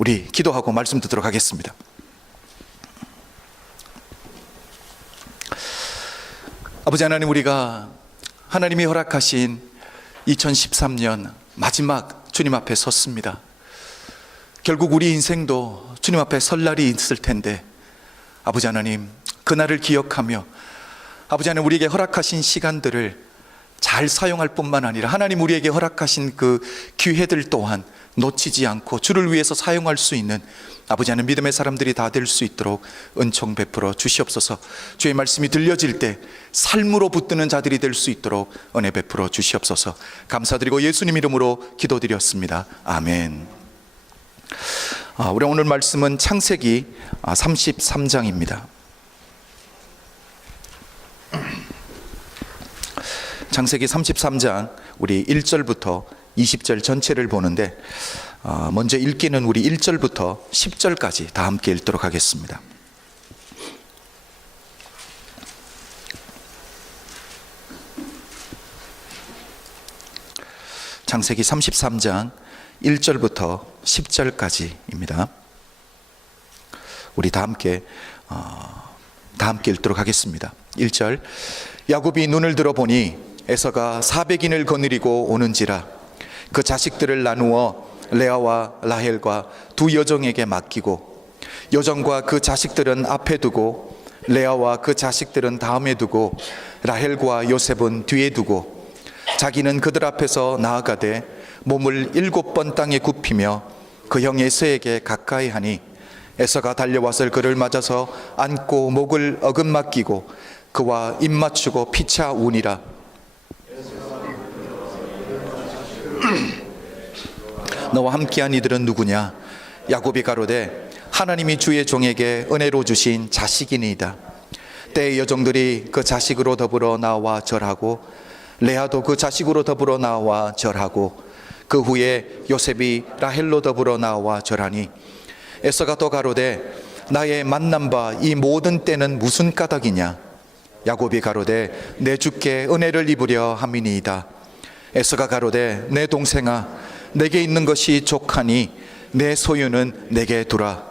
우리 기도하고 말씀 듣도록 하겠습니다. 아버지 하나님, 우리가 하나님이 허락하신 2013년 마지막 주님 앞에 섰습니다. 결국 우리 인생도 주님 앞에 설 날이 있을 텐데, 아버지 하나님, 그날을 기억하며 아버지 하나님, 우리에게 허락하신 시간들을 잘 사용할 뿐만 아니라 하나님 우리에게 허락하신 그 기회들 또한 놓치지 않고 주를 위해서 사용할 수 있는 아버지 하나님, 믿음의 사람들이 다 될 수 있도록 은총 베풀어 주시옵소서. 주의 말씀이 들려질 때 삶으로 붙드는 자들이 될 수 있도록 은혜 베풀어 주시옵소서. 감사드리고 예수님 이름으로 기도드렸습니다. 아멘. 우리 오늘 말씀은 창세기 33장입니다. 창세기 33장 우리 1절부터 20절 전체를 보는데, 먼저 읽기는 우리 1절부터 10절까지 다 함께 읽도록 하겠습니다. 창세기 33장 1절부터 10절까지입니다. 우리 다 함께 읽도록 하겠습니다. 1절. 야곱이 눈을 들어보니 에서가 400인을 거느리고 오는지라 그 자식들을 나누어 레아와 라헬과 두 여종에게 맡기고 여종과 그 자식들은 앞에 두고 레아와 그 자식들은 다음에 두고 라헬과 요셉은 뒤에 두고 자기는 그들 앞에서 나아가되 몸을 7번 땅에 굽히며 그 형 에서에게 가까이 하니 에서가 달려와서 그를 맞아서 안고 목을 어금맞기고 그와 입 맞추고 피차 우니라. 너와 함께한 이들은 누구냐? 야곱이 가로되 하나님이 주의 종에게 은혜로 주신 자식이니이다. 때의 여종들이 그 자식으로 더불어 나와 절하고 레아도 그 자식으로 더불어 나와 절하고 그 후에 요셉이 라헬로 더불어 나와 절하니 에서가 또 가로되 나의 만난 바 이 모든 때는 무슨 까닭이냐? 야곱이 가로되 내 주께 은혜를 입으려 함이니이다. 에서가 가로되 내 동생아, 내게 있는 것이 족하니 내 소유는 내게 두라.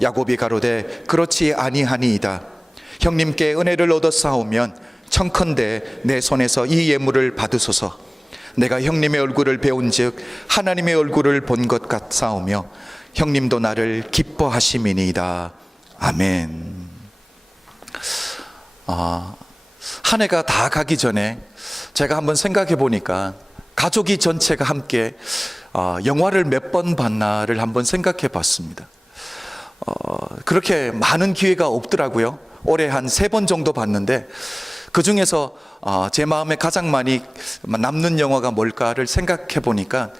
야곱이 가로되 그렇지 아니하니이다. 형님께 은혜를 얻어 싸우면 청컨대 내 손에서 이 예물을 받으소서. 내가 형님의 얼굴을 배운즉 하나님의 얼굴을 본 것 같사오며 형님도 나를 기뻐하심이니이다. 아멘. 한 해가 다 가기 전에 제가 한번 생각해 보니까 가족이 전체가 함께 영화를 몇 번 봤나를 한번 생각해 봤습니다. 그렇게 많은 기회가 없더라고요. 올해 한 3번 정도 봤는데, 그 중에서 제 마음에 가장 많이 남는 영화가 뭘까를 생각해 보니까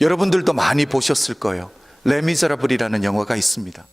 여러분들도 많이 보셨을 거예요. 레미제라블이라는 영화가 있습니다.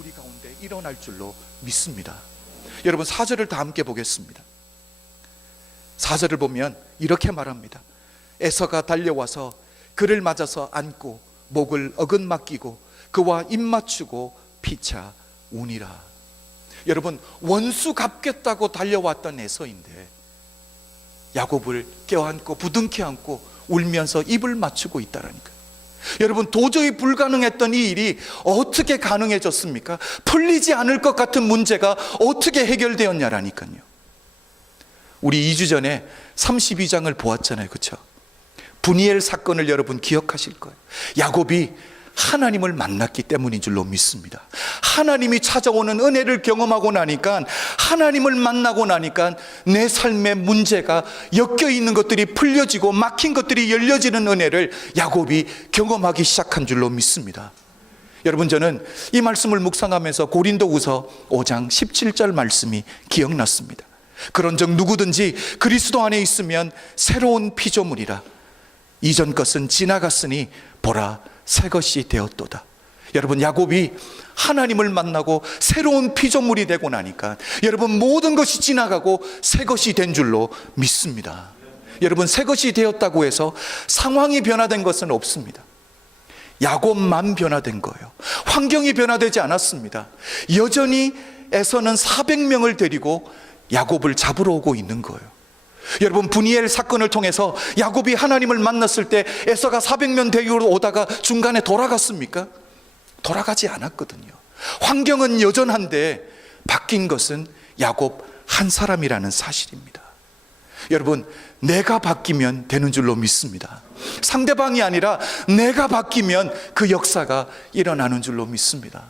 우리 가운데 일어날 줄로 믿습니다. 여러분 4절을 다 함께 보겠습니다. 4절을 보면 이렇게 말합니다. 에서가 달려와서 그를 맞아서 안고 목을 어긋맡기고 그와 입 맞추고 피차 우니라. 여러분 원수 갚겠다고 달려왔던 에서인데 야곱을 껴안고 부둥켜 안고 울면서 입을 맞추고 있다라니까요. 여러분 도저히 불가능했던 이 일이 어떻게 가능해졌습니까? 풀리지 않을 것 같은 문제가 어떻게 해결되었냐라니까요. 우리 2주 전에 32장을 보았잖아요, 그렇죠? 브니엘 사건을 여러분 기억하실 거예요. 야곱이 하나님을 만났기 때문인 줄로 믿습니다. 하나님이 찾아오는 은혜를 경험하고 나니까, 하나님을 만나고 나니까 내 삶의 문제가 엮여 있는 것들이 풀려지고 막힌 것들이 열려지는 은혜를 야곱이 경험하기 시작한 줄로 믿습니다. 여러분 저는 이 말씀을 묵상하면서 고린도후서 5장 17절 말씀이 기억났습니다. 그런즉 누구든지 그리스도 안에 있으면 새로운 피조물이라. 이전 것은 지나갔으니 보라 새 것이 되었도다. 여러분 야곱이 하나님을 만나고 새로운 피조물이 되고 나니까 여러분 모든 것이 지나가고 새 것이 된 줄로 믿습니다. 여러분 새 것이 되었다고 해서 상황이 변화된 것은 없습니다. 야곱만 변화된 거예요. 환경이 변화되지 않았습니다. 여전히 에서는 400명을 데리고 야곱을 잡으러 오고 있는 거예요. 여러분 브니엘 사건을 통해서 야곱이 하나님을 만났을 때 에서가 400명 데리고 오다가 중간에 돌아갔습니까? 돌아가지 않았거든요. 환경은 여전한데 바뀐 것은 야곱 한 사람이라는 사실입니다. 여러분 내가 바뀌면 되는 줄로 믿습니다. 상대방이 아니라 내가 바뀌면 그 역사가 일어나는 줄로 믿습니다.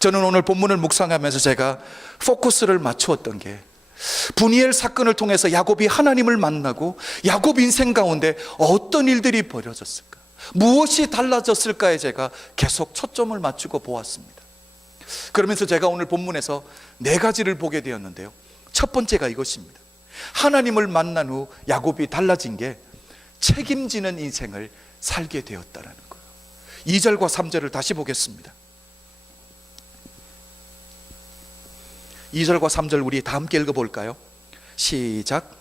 저는 오늘 본문을 묵상하면서 제가 포커스를 맞추었던 게 브니엘 사건을 통해서 야곱이 하나님을 만나고 야곱 인생 가운데 어떤 일들이 벌어졌을까, 무엇이 달라졌을까에 제가 계속 초점을 맞추고 보았습니다. 그러면서 제가 오늘 본문에서 4가지를 보게 되었는데요. 첫 번째가 이것입니다. 하나님을 만난 후 야곱이 달라진 게 책임지는 인생을 살게 되었다는 거예요. 2절과 3절을 다시 보겠습니다. 2절과 3절 우리 다 함께 읽어볼까요? 시작.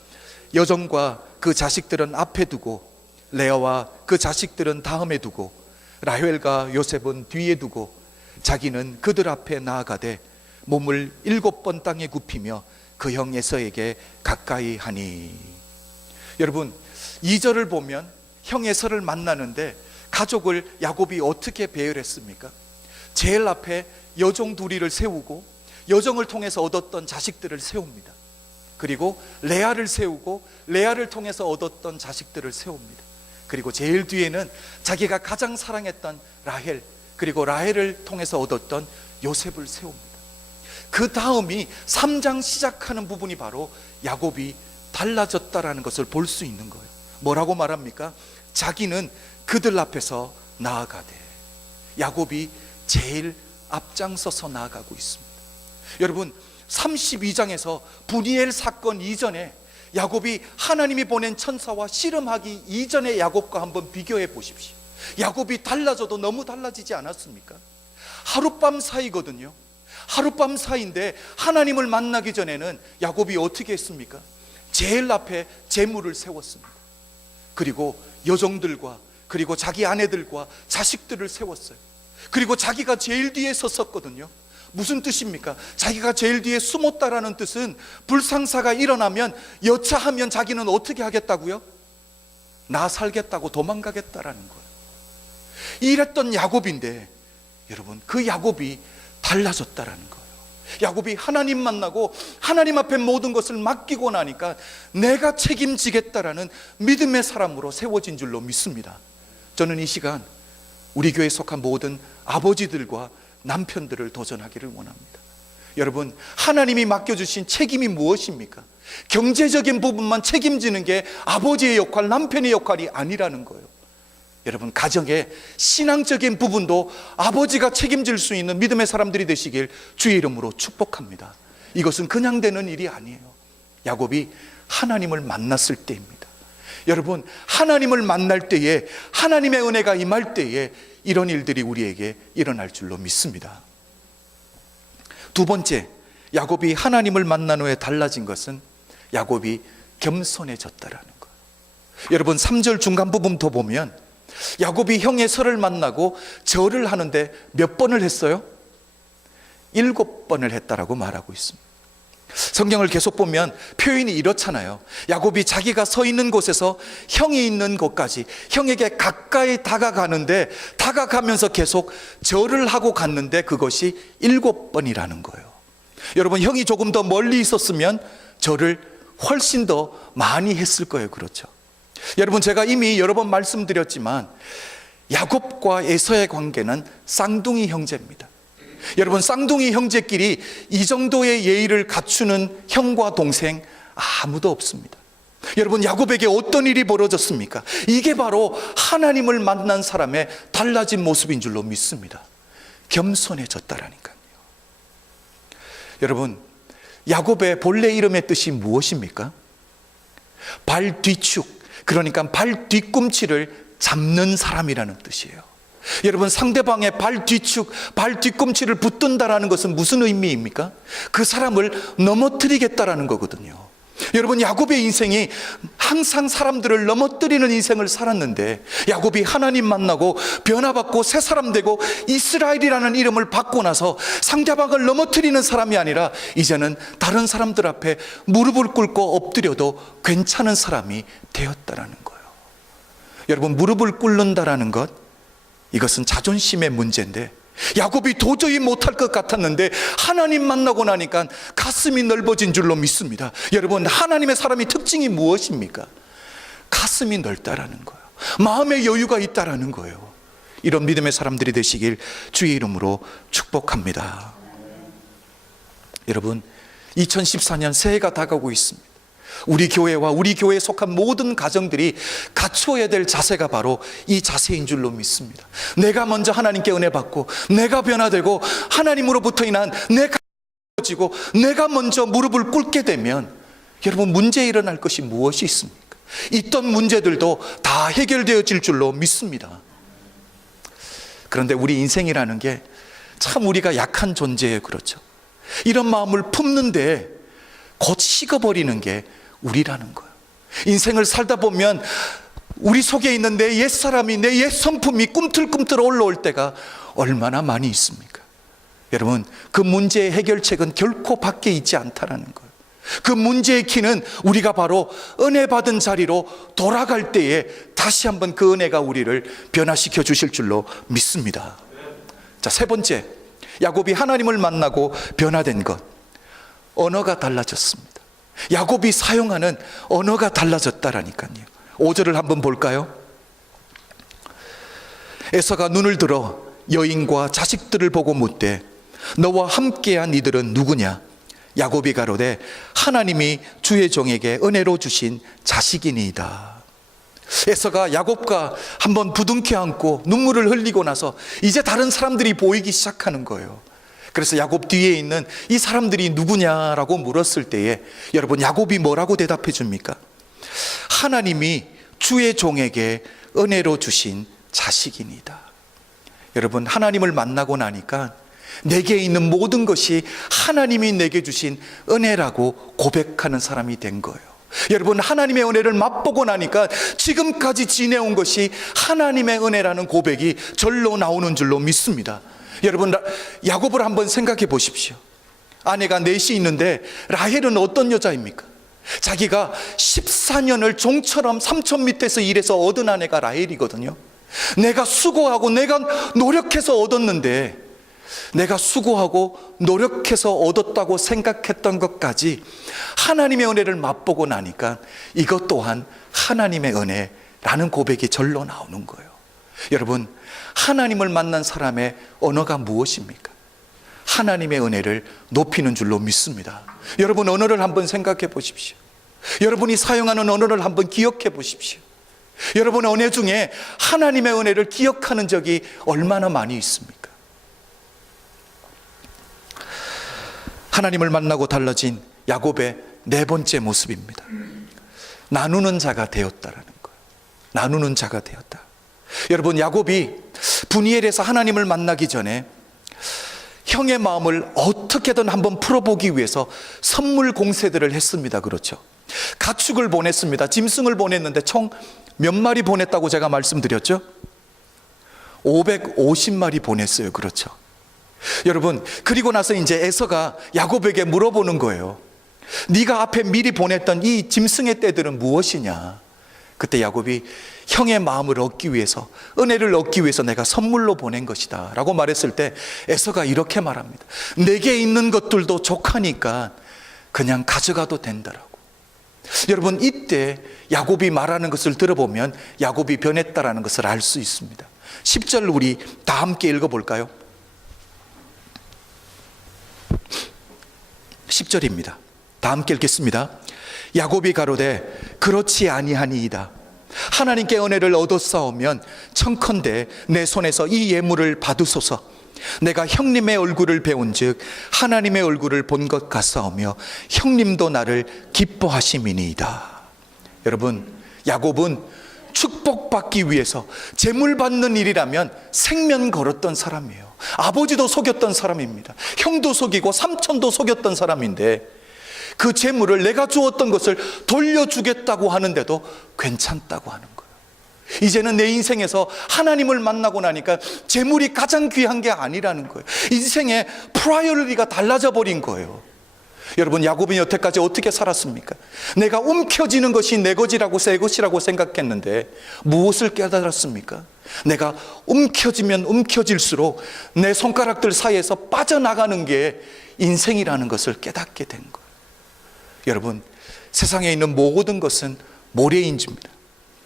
여종과 그 자식들은 앞에 두고 레아와 그 자식들은 다음에 두고 라헬과 요셉은 뒤에 두고 자기는 그들 앞에 나아가되 몸을 7번 땅에 굽히며 그 형 에서에게 가까이 하니. 여러분 2절을 보면 형 에서를 만나는데 가족을 야곱이 어떻게 배열했습니까? 제일 앞에 여종 둘이를 세우고 여종을 통해서 얻었던 자식들을 세웁니다. 그리고 레아를 세우고 레아를 통해서 얻었던 자식들을 세웁니다. 그리고 제일 뒤에는 자기가 가장 사랑했던 라헬, 그리고 라헬을 통해서 얻었던 요셉을 세웁니다. 그 다음이 3장 시작하는 부분이 바로 야곱이 달라졌다라는 것을 볼 수 있는 거예요. 뭐라고 말합니까? 자기는 그들 앞에서 나아가되. 야곱이 제일 앞장서서 나아가고 있습니다. 여러분 32장에서 브니엘 사건 이전에 야곱이 하나님이 보낸 천사와 씨름하기 이전의 야곱과 한번 비교해 보십시오. 야곱이 달라져도 너무 달라지지 않았습니까? 하룻밤 사이거든요. 하룻밤 사이인데 하나님을 만나기 전에는 야곱이 어떻게 했습니까? 제일 앞에 재물을 세웠습니다. 그리고 여종들과 그리고 자기 아내들과 자식들을 세웠어요. 그리고 자기가 제일 뒤에 섰었거든요. 무슨 뜻입니까? 자기가 제일 뒤에 숨었다라는 뜻은 불상사가 일어나면 여차하면 자기는 어떻게 하겠다고요? 나 살겠다고 도망가겠다라는 거예요. 이랬던 야곱인데 여러분 그 야곱이 달라졌다라는 거예요. 야곱이 하나님 만나고 하나님 앞에 모든 것을 맡기고 나니까 내가 책임지겠다라는 믿음의 사람으로 세워진 줄로 믿습니다. 저는 이 시간 우리 교회에 속한 모든 아버지들과 남편들을 도전하기를 원합니다. 여러분 하나님이 맡겨주신 책임이 무엇입니까? 경제적인 부분만 책임지는 게 아버지의 역할, 남편의 역할이 아니라는 거예요. 여러분 가정의 신앙적인 부분도 아버지가 책임질 수 있는 믿음의 사람들이 되시길 주의 이름으로 축복합니다. 이것은 그냥 되는 일이 아니에요. 야곱이 하나님을 만났을 때입니다. 여러분 하나님을 만날 때에, 하나님의 은혜가 임할 때에 이런 일들이 우리에게 일어날 줄로 믿습니다. 두 번째, 야곱이 하나님을 만난 후에 달라진 것은 야곱이 겸손해졌다라는 거예요. 여러분 3절 중간 부분부터 보면 야곱이 형의 에서를 만나고 절을 하는데 몇 번을 했어요? 7번을 했다라고 말하고 있습니다. 성경을 계속 보면 표현이 이렇잖아요. 야곱이 자기가 서 있는 곳에서 형이 있는 곳까지 형에게 가까이 다가가는데, 다가가면서 계속 절을 하고 갔는데 그것이 7번이라는 거예요. 여러분 형이 조금 더 멀리 있었으면 절을 훨씬 더 많이 했을 거예요. 그렇죠? 여러분 제가 이미 여러 번 말씀드렸지만 야곱과 에서의 관계는 쌍둥이 형제입니다. 여러분 쌍둥이 형제끼리 이 정도의 예의를 갖추는 형과 동생 아무도 없습니다. 여러분 야곱에게 어떤 일이 벌어졌습니까? 이게 바로 하나님을 만난 사람의 달라진 모습인 줄로 믿습니다. 겸손해졌다라니까요. 여러분 야곱의 본래 이름의 뜻이 무엇입니까? 발 뒤축, 그러니까 발 뒤꿈치를 잡는 사람이라는 뜻이에요. 여러분 상대방의 발 뒤축, 발 뒤꿈치를 붙든다라는 것은 무슨 의미입니까? 그 사람을 넘어뜨리겠다라는 거거든요. 여러분 야곱의 인생이 항상 사람들을 넘어뜨리는 인생을 살았는데, 야곱이 하나님 만나고 변화받고 새 사람 되고 이스라엘이라는 이름을 받고 나서 상대방을 넘어뜨리는 사람이 아니라 이제는 다른 사람들 앞에 무릎을 꿇고 엎드려도 괜찮은 사람이 되었다라는 거예요. 여러분 무릎을 꿇는다라는 것, 이것은 자존심의 문제인데 야곱이 도저히 못할 것 같았는데 하나님 만나고 나니까 가슴이 넓어진 줄로 믿습니다. 여러분 하나님의 사람의 특징이 무엇입니까? 가슴이 넓다라는 거예요. 마음의 여유가 있다라는 거예요. 이런 믿음의 사람들이 되시길 주의 이름으로 축복합니다. 여러분 2014년 새해가 다가오고 있습니다. 우리 교회와 우리 교회에 속한 모든 가정들이 갖추어야 될 자세가 바로 이 자세인 줄로 믿습니다. 내가 먼저 하나님께 은혜 받고 내가 변화되고 하나님으로부터 인한 내가 지고 내가 먼저 무릎을 꿇게 되면 여러분 문제 일어날 것이 무엇이 있습니까? 있던 문제들도 다 해결되어질 줄로 믿습니다. 그런데 우리 인생이라는 게 참 우리가 약한 존재예요. 그렇죠? 이런 마음을 품는데 곧 식어버리는 게 우리라는 거예요. 인생을 살다 보면 우리 속에 있는 내 옛사람이, 내 옛 성품이 꿈틀꿈틀 올라올 때가 얼마나 많이 있습니까? 여러분 그 문제의 해결책은 결코 밖에 있지 않다는 거예요. 그 문제의 키는 우리가 바로 은혜 받은 자리로 돌아갈 때에 다시 한번 그 은혜가 우리를 변화시켜 주실 줄로 믿습니다. 자, 세 번째, 야곱이 하나님을 만나고 변화된 것, 언어가 달라졌습니다. 야곱이 사용하는 언어가 달라졌다라니까요. 5절을 한번 볼까요? 에서가 눈을 들어 여인과 자식들을 보고 묻되 너와 함께한 이들은 누구냐? 야곱이 가로되 하나님이 주의 종에게 은혜로 주신 자식이니이다. 에서가 야곱과 한번 부둥켜 안고 눈물을 흘리고 나서 이제 다른 사람들이 보이기 시작하는 거예요. 그래서 야곱 뒤에 있는 이 사람들이 누구냐라고 물었을 때에 여러분 야곱이 뭐라고 대답해 줍니까? 하나님이 주의 종에게 은혜로 주신 자식이니다. 여러분 하나님을 만나고 나니까 내게 있는 모든 것이 하나님이 내게 주신 은혜라고 고백하는 사람이 된 거예요. 여러분 하나님의 은혜를 맛보고 나니까 지금까지 지내온 것이 하나님의 은혜라는 고백이 절로 나오는 줄로 믿습니다. 여러분 야곱을 한번 생각해 보십시오. 아내가 넷이 있는데 라헬은 어떤 여자입니까? 자기가 14년을 종처럼 삼촌 밑에서 일해서 얻은 아내가 라헬이거든요. 내가 수고하고 내가 노력해서 얻었는데, 내가 수고하고 노력해서 얻었다고 생각했던 것까지 하나님의 은혜를 맛보고 나니까 이것 또한 하나님의 은혜라는 고백이 절로 나오는 거예요. 여러분 하나님을 만난 사람의 언어가 무엇입니까? 하나님의 은혜를 높이는 줄로 믿습니다. 여러분 언어를 한번 생각해 보십시오. 여러분이 사용하는 언어를 한번 기억해 보십시오. 여러분의 은혜 중에 하나님의 은혜를 기억하는 적이 얼마나 많이 있습니까? 하나님을 만나고 달라진 야곱의 네 번째 모습입니다. 나누는 자가 되었다라는 거예요. 나누는 자가 되었다. 여러분 야곱이 분이엘에서 하나님을 만나기 전에 형의 마음을 어떻게든 한번 풀어보기 위해서 선물 공세들을 했습니다. 그렇죠? 가축을 보냈습니다. 짐승을 보냈는데 총 몇 마리 보냈다고 제가 말씀드렸죠? 550마리 보냈어요. 그렇죠? 여러분, 그리고 나서 이제 에서가 야곱에게 물어보는 거예요. 네가 앞에 미리 보냈던 이 짐승의 떼들은 무엇이냐? 그때 야곱이 형의 마음을 얻기 위해서, 은혜를 얻기 위해서 내가 선물로 보낸 것이다 라고 말했을 때 에서가 이렇게 말합니다. 내게 있는 것들도 족하니까 그냥 가져가도 된다라고. 여러분, 이때 야곱이 말하는 것을 들어보면 야곱이 변했다라는 것을 알 수 있습니다. 10절 우리 다 함께 읽어볼까요? 10절입니다. 다 함께 읽겠습니다. 야곱이 가로되 그렇지 아니하니이다. 하나님께 은혜를 얻었사오면 청컨대 내 손에서 이 예물을 받으소서. 내가 형님의 얼굴을 배운즉 하나님의 얼굴을 본 것 같사오며 형님도 나를 기뻐하심이니이다. 여러분, 야곱은 축복받기 위해서 재물 받는 일이라면 생면 걸었던 사람이에요. 아버지도 속였던 사람입니다. 형도 속이고 삼촌도 속였던 사람인데 그 재물을 내가 주었던 것을 돌려주겠다고 하는데도 괜찮다고 하는 거예요. 이제는 내 인생에서 하나님을 만나고 나니까 재물이 가장 귀한 게 아니라는 거예요. 인생의 프라이어리티가 달라져 버린 거예요. 여러분, 야곱이 여태까지 어떻게 살았습니까? 내가 움켜쥐는 것이 내 것이라고 새 것이라고 생각했는데 무엇을 깨달았습니까? 내가 움켜쥐면 움켜질수록 내 손가락들 사이에서 빠져나가는 게 인생이라는 것을 깨닫게 된 거예요. 여러분, 세상에 있는 모든 것은 모래인지입니다.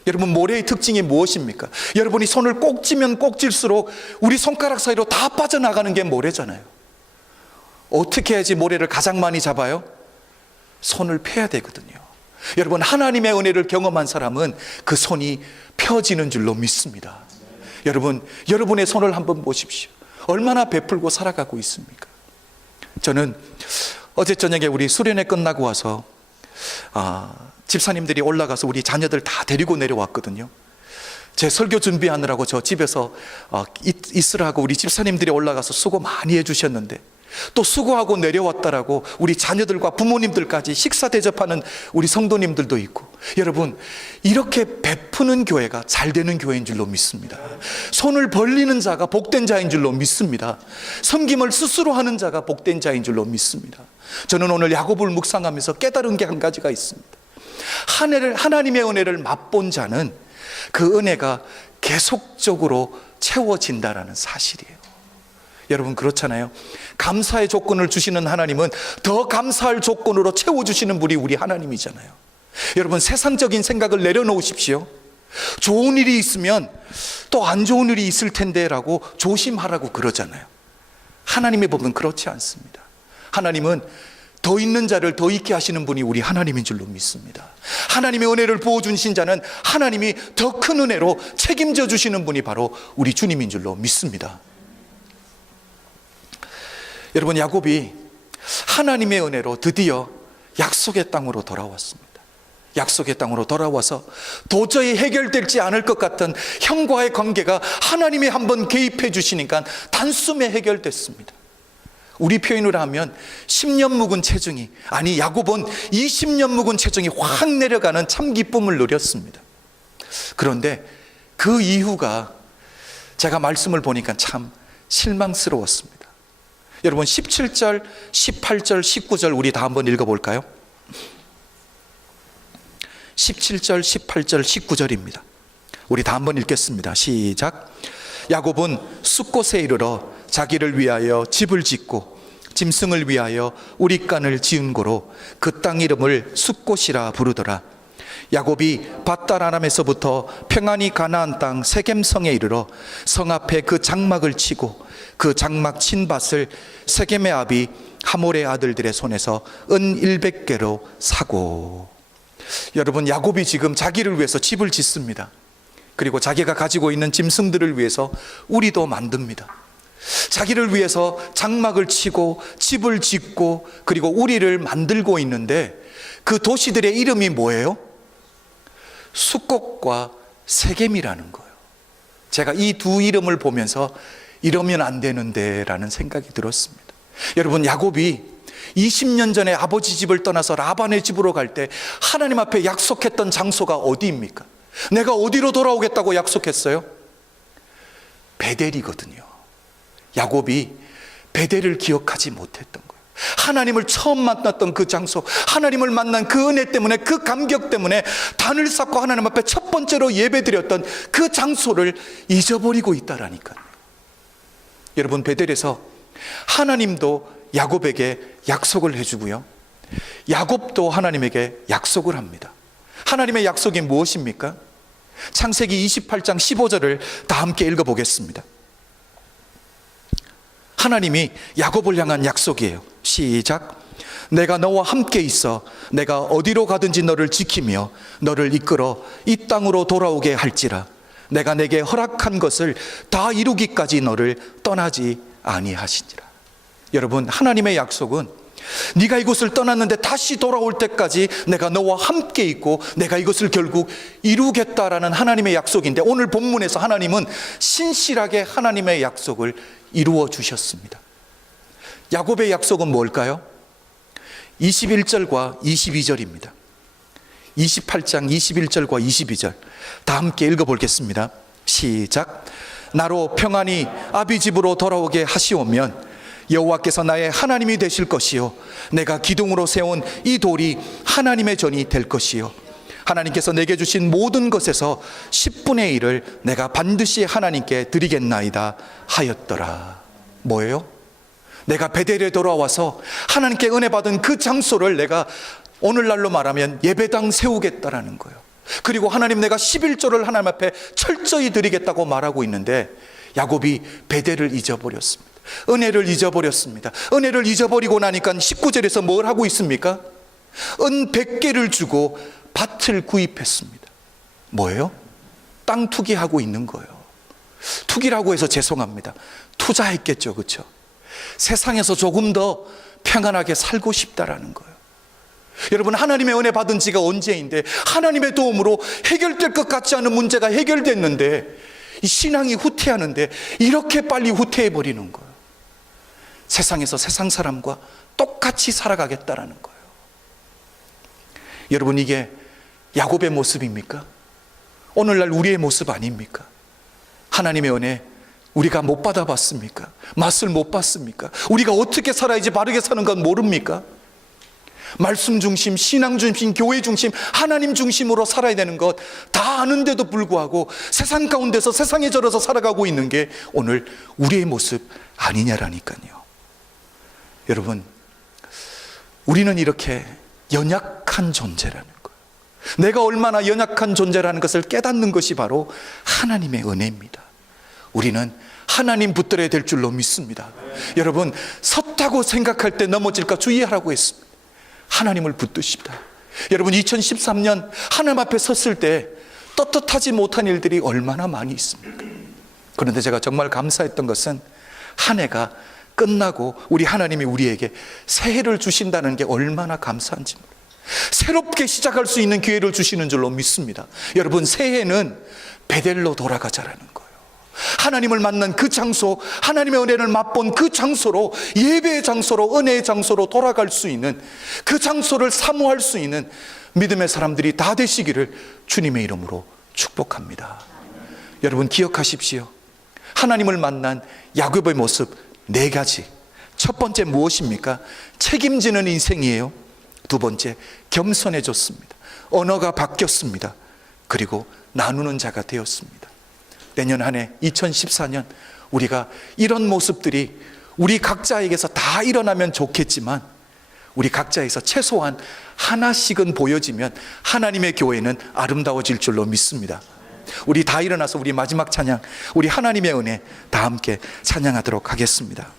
여러분, 모래의 특징이 무엇입니까? 여러분이 손을 꼭 쥐면 꼭 쥘수록 우리 손가락 사이로 다 빠져나가는 게 모래잖아요. 어떻게 해야지 모래를 가장 많이 잡아요? 손을 펴야 되거든요. 여러분, 하나님의 은혜를 경험한 사람은 그 손이 펴지는 줄로 믿습니다. 여러분, 여러분의 손을 한번 보십시오. 얼마나 베풀고 살아가고 있습니까? 저는 어제 저녁에 우리 수련회 끝나고 와서 집사님들이 올라가서 우리 자녀들 다 데리고 내려왔거든요. 제 설교 준비하느라고 저 집에서 있으라고 우리 집사님들이 올라가서 수고 많이 해주셨는데 또 수고하고 내려왔다라고 우리 자녀들과 부모님들까지 식사 대접하는 우리 성도님들도 있고, 여러분, 이렇게 베푸는 교회가 잘 되는 교회인 줄로 믿습니다. 손을 벌리는 자가 복된 자인 줄로 믿습니다. 섬김을 스스로 하는 자가 복된 자인 줄로 믿습니다. 저는 오늘 야곱을 묵상하면서 깨달은 게 한 가지가 있습니다. 하나님의 은혜를 맛본 자는 그 은혜가 계속적으로 채워진다라는 사실이에요. 여러분, 그렇잖아요. 감사의 조건을 주시는 하나님은 더 감사할 조건으로 채워주시는 분이 우리 하나님이잖아요. 여러분, 세상적인 생각을 내려놓으십시오. 좋은 일이 있으면 또 안 좋은 일이 있을 텐데 라고 조심하라고 그러잖아요. 하나님의 법은 그렇지 않습니다. 하나님은 더 있는 자를 더 있게 하시는 분이 우리 하나님인 줄로 믿습니다. 하나님의 은혜를 부어주신 자는 하나님이 더 큰 은혜로 책임져 주시는 분이 바로 우리 주님인 줄로 믿습니다. 여러분, 야곱이 하나님의 은혜로 드디어 약속의 땅으로 돌아왔습니다. 약속의 땅으로 돌아와서 도저히 해결되지 않을 것 같은 형과의 관계가 하나님이 한번 개입해 주시니까 단숨에 해결됐습니다. 우리 표현으로 하면 10년 묵은 체중이, 아니 야곱은 20년 묵은 체중이 확 내려가는 참 기쁨을 누렸습니다. 그런데 그 이후가 제가 말씀을 보니까 참 실망스러웠습니다. 여러분, 17절, 18절, 19절 우리 다 한번 읽어볼까요? 17절, 18절, 19절입니다. 우리 다 한번 읽겠습니다. 시작. 야곱은 숫곳에 이르러 자기를 위하여 집을 짓고 짐승을 위하여 우릿간을 지은 고로 그 땅 이름을 숫곳이라 부르더라. 야곱이 밧다라람에서부터 평안히 가나안 땅 세겜성에 이르러 성 앞에 그 장막을 치고 그 장막 친 밭을 세겜의 아비 하몰의 아들들의 손에서 은 100개로 사고. 여러분, 야곱이 지금 자기를 위해서 집을 짓습니다. 그리고 자기가 가지고 있는 짐승들을 위해서 우리도 만듭니다. 자기를 위해서 장막을 치고 집을 짓고 그리고 우리를 만들고 있는데 그 도시들의 이름이 뭐예요? 숫곳과 세겜이라는 거예요. 제가 이 두 이름을 보면서 이러면 안 되는데 라는 생각이 들었습니다. 여러분, 야곱이 20년 전에 아버지 집을 떠나서 라반의 집으로 갈 때 하나님 앞에 약속했던 장소가 어디입니까? 내가 어디로 돌아오겠다고 약속했어요? 베델이거든요. 야곱이 베델을 기억하지 못했던 거예요. 하나님을 처음 만났던 그 장소, 하나님을 만난 그 은혜 때문에, 그 감격 때문에 단을 쌓고 하나님 앞에 첫 번째로 예배드렸던 그 장소를 잊어버리고 있다라니까요. 여러분, 베델에서 하나님도 야곱에게 약속을 해주고요, 야곱도 하나님에게 약속을 합니다. 하나님의 약속이 무엇입니까? 창세기 28장 15절을 다 함께 읽어보겠습니다. 하나님이 야곱을 향한 약속이에요. 시작. 내가 너와 함께 있어 내가 어디로 가든지 너를 지키며 너를 이끌어 이 땅으로 돌아오게 할지라. 내가 내게 허락한 것을 다 이루기까지 너를 떠나지 아니하시니라. 여러분, 하나님의 약속은 네가 이곳을 떠났는데 다시 돌아올 때까지 내가 너와 함께 있고 내가 이것을 결국 이루겠다라는 하나님의 약속인데, 오늘 본문에서 하나님은 신실하게 하나님의 약속을 이루어 주셨습니다. 야곱의 약속은 뭘까요? 21절과 22절입니다. 28장 21절과 22절 다 함께 읽어보겠습니다. 시작. 나로 평안히 아비 집으로 돌아오게 하시오면 여호와께서 나의 하나님이 되실 것이요 내가 기둥으로 세운 이 돌이 하나님의 전이 될 것이요 하나님께서 내게 주신 모든 것에서 10분의 1을 내가 반드시 하나님께 드리겠나이다 하였더라. 뭐예요? 내가 베델에 돌아와서 하나님께 은혜 받은 그 장소를 내가 오늘날로 말하면 예배당 세우겠다라는 거예요. 그리고 하나님, 내가 11조를 하나님 앞에 철저히 드리겠다고 말하고 있는데 야곱이 베델을 잊어버렸습니다. 은혜를 잊어버렸습니다. 은혜를 잊어버리고 나니까 19절에서 뭘 하고 있습니까? 은 100개를 주고 밭을 구입했습니다. 뭐예요? 땅 투기하고 있는 거예요. 투기라고 해서 죄송합니다. 투자했겠죠, 그렇죠? 세상에서 조금 더 평안하게 살고 싶다라는 거예요. 여러분, 하나님의 은혜 받은 지가 언제인데 하나님의 도움으로 해결될 것 같지 않은 문제가 해결됐는데 이 신앙이 후퇴하는데 이렇게 빨리 후퇴해버리는 거예요. 세상에서 세상 사람과 똑같이 살아가겠다라는 거예요. 여러분, 이게 야곱의 모습입니까? 오늘날 우리의 모습 아닙니까? 하나님의 은혜 우리가 못 받아봤습니까? 맛을 못 봤습니까? 우리가 어떻게 살아야지 바르게 사는 건 모릅니까? 말씀 중심, 신앙 중심, 교회 중심, 하나님 중심으로 살아야 되는 것 다 아는데도 불구하고 세상 가운데서 세상에 절어서 살아가고 있는 게 오늘 우리의 모습 아니냐라니까요. 여러분, 우리는 이렇게 연약한 존재라는 거예요. 내가 얼마나 연약한 존재라는 것을 깨닫는 것이 바로 하나님의 은혜입니다. 우리는 하나님 붙들어야 될 줄로 믿습니다. 여러분, 섰다고 생각할 때 넘어질까 주의하라고 했습니다. 하나님을 붙드십니다. 여러분, 2013년 하나님 앞에 섰을 때 떳떳하지 못한 일들이 얼마나 많이 있습니까? 그런데 제가 정말 감사했던 것은 한 해가 끝나고 우리 하나님이 우리에게 새해를 주신다는 게 얼마나 감사한지 모르겠어요. 새롭게 시작할 수 있는 기회를 주시는 줄로 믿습니다. 여러분, 새해는 베델로 돌아가자라는 거예요. 하나님을 만난 그 장소, 하나님의 은혜를 맛본 그 장소로, 예배의 장소로, 은혜의 장소로 돌아갈 수 있는, 그 장소를 사모할 수 있는 믿음의 사람들이 다 되시기를 주님의 이름으로 축복합니다. 여러분, 기억하십시오. 하나님을 만난 야곱의 모습 4가지. 첫 번째 무엇입니까? 책임지는 인생이에요. 두 번째, 겸손해졌습니다. 언어가 바뀌었습니다. 그리고 나누는 자가 되었습니다. 내년 한 해 2014년 우리가 이런 모습들이 우리 각자에게서 다 일어나면 좋겠지만 우리 각자에서 최소한 하나씩은 보여지면 하나님의 교회는 아름다워질 줄로 믿습니다. 우리 다 일어나서 우리 마지막 찬양, 우리 하나님의 은혜 다 함께 찬양하도록 하겠습니다.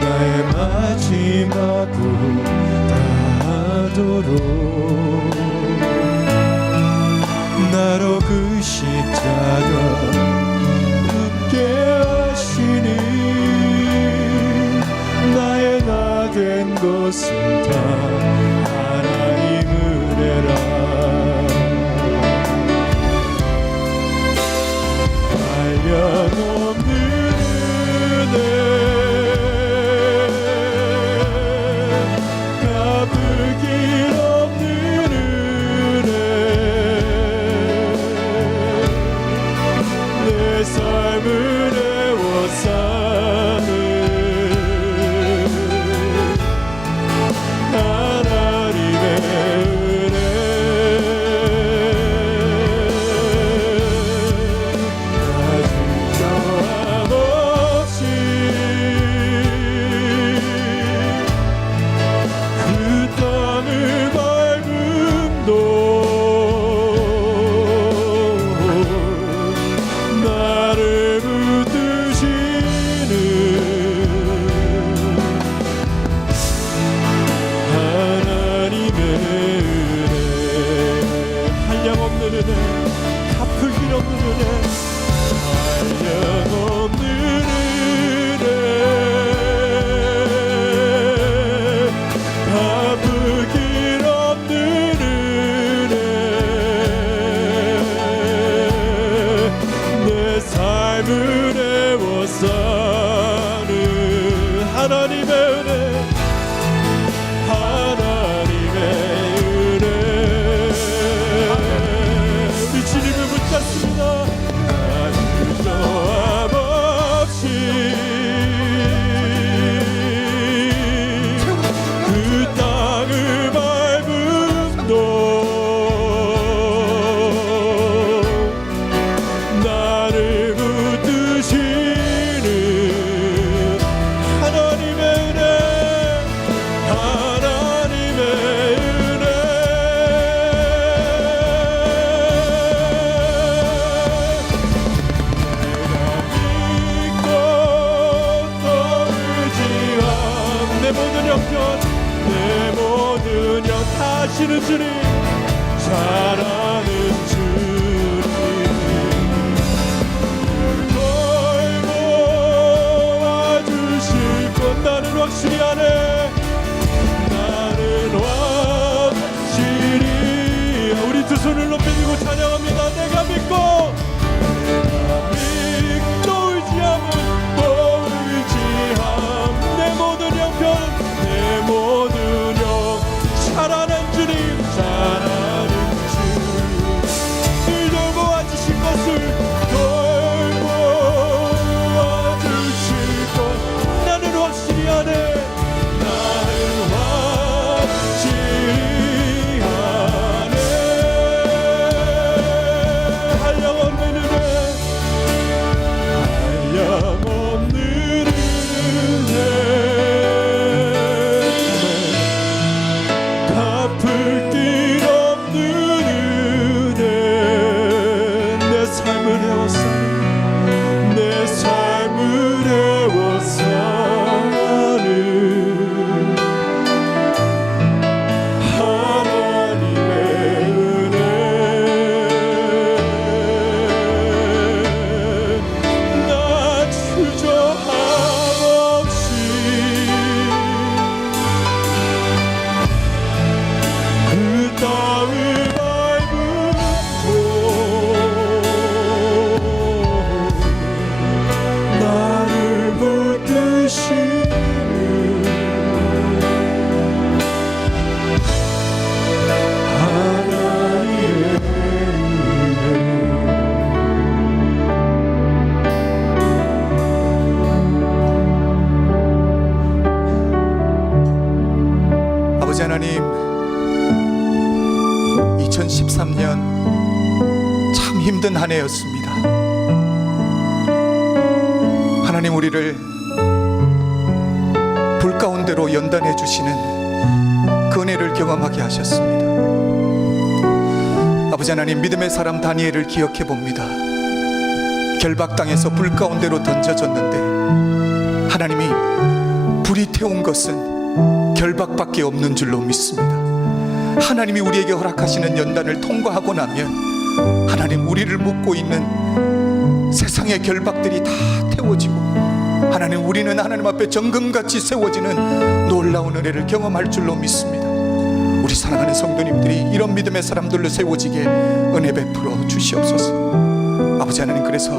나의 마지막을 다하도록 나로 그 십자가 붙게 하시니 나의 나 된 것은 다 하나님 은혜라. 한량없는 은혜 갚을 길 없는 은혜 내 삶을 애워싸는 하나님의 은혜. 아주 저항 없이 그 땅을 밟음도 나를 붙드시는 하나님의 은혜. 한량없는 은혜, 갚을 길 없는 은혜, 한량없는 은혜, 갚을 길 없는 은혜 내 삶을 애워싸는 하나님의 은혜. 하나님의 은혜. 우리 주님을 붙잡습니다. 아주 저함 없이 그 땅을 밟음도 나를 붙드시는 하나님의 은혜. 하나님의 은혜. 내가 믿고 또 의지함 내 모든 형편 내 모든 영 다시는 주님 잘하는 주님 돌보아주실 것 나는 확실히 아네. 나는 확실히 우리 두 손을 높이 들고 찬양합니다. 내가 믿고 의지함은 또 의지함 내 모든 형편 내 모든 영 잘하는 주님 잘하는 주님 늘 돌보아주실 것을 돌보아주실 것 나는 확실히 아네. 나는 확실히 아네. 한량없는 은혜 한량없는 은혜 갚을 길 없는 은혜 내 삶을 애워싸는 내 삶을 애워싸는 하나님의 은혜. 나 주저함 없이 그 땅을 밟음도 나를 붙드시는 하나님의 아버지 하나님, 2013년 참 힘든 한 해였습니다. 하나님, 우리를 불 가운데로 연단해 주시는 그 은혜를 경험하게 하셨습니다. 아버지 하나님, 믿음의 사람 다니엘을 기억해 봅니다. 결박 당해서 불 가운데로 던져졌는데 하나님이 불이 태운 것은 결박밖에 없는 줄로 믿습니다. 하나님이 우리에게 허락하시는 연단을 통과하고 나면 하나님 우리를 묶고 있는 세상의 결박들이 다 태워지고 하나님 우리는 하나님 앞에 정금같이 세워지는 놀라운 은혜를 경험할 줄로 믿습니다. 우리 사랑하는 성도님들이 이런 믿음의 사람들로 세워지게 은혜 베풀어 주시옵소서. 아버지 하나님, 그래서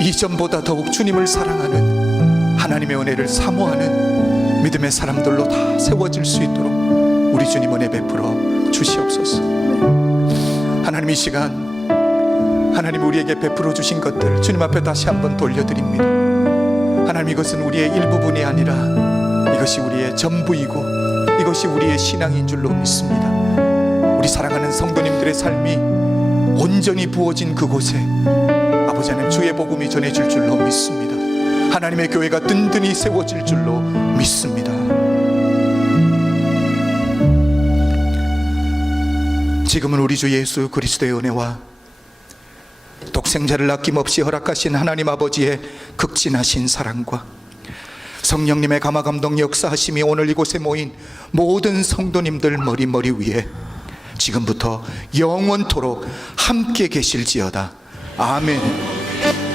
이전보다 더욱 주님을 사랑하는 하나님의 은혜를 사모하는 믿음의 사람들로 다 세워질 수 있도록 우리 주님 은혜 베풀어 주시옵소서. 하나님, 이 시간 하나님 우리에게 베풀어 주신 것들 주님 앞에 다시 한번 돌려드립니다. 하나님, 이것은 우리의 일부분이 아니라 이것이 우리의 전부이고 이것이 우리의 신앙인 줄로 믿습니다. 우리 사랑하는 성도님들의 삶이 온전히 부어진 그곳에 아버지 하나님 주의 복음이 전해질 줄로 믿습니다. 하나님의 교회가 든든히 세워질 줄로 믿습니다. 지금은 우리 주 예수 그리스도의 은혜와 독생자를 아낌없이 허락하신 하나님 아버지의 극진하신 사랑과 성령님의 감화감동 역사하심이 오늘 이곳에 모인 모든 성도님들 머리 위에 지금부터 영원토록 함께 계실지어다. 아멘.